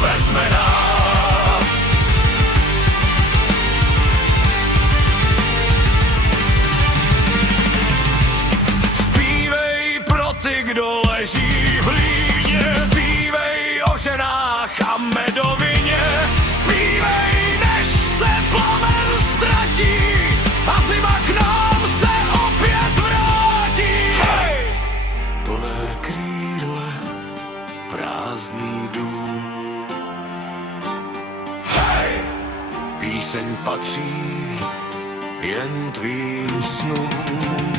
vezme nás. Zpívej pro ty, kdo leží v hlíně, zpívej o ženách a medovině, zpívej, než se plamen ztratí a zima k nám se opět vrátí. Hej! Plné krídle, prázdný dům. Hej! Píseň patří jen tvým snům.